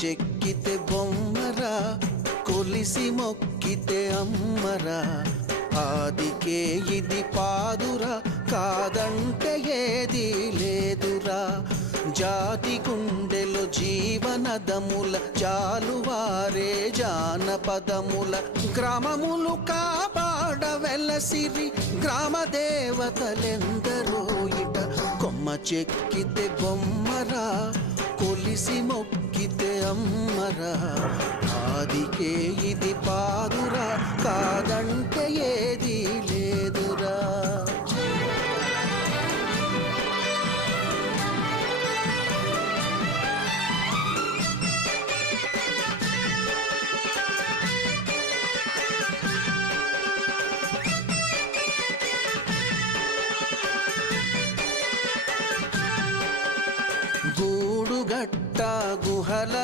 చెక్కితే బొమ్మరా, కొలిసి మొక్కితే అమ్మరా. ఆదికే ఇది పాదురా, కాదంటే ఏది లేదురా. జాతి గుండెలో జీవనదముల జాలువారే జానపదముల. గ్రామములు కాపాడ వెలసిరి గ్రామ దేవతలెందరో ఇట. కొమ్మ చెక్కితే బొమ్మరా, కొలిసి మొక్కితే అమ్మరా. ఆదికే ఇది పాదురా, కాదంటే ఏది లేదురా. గూడుగట్ట గుహల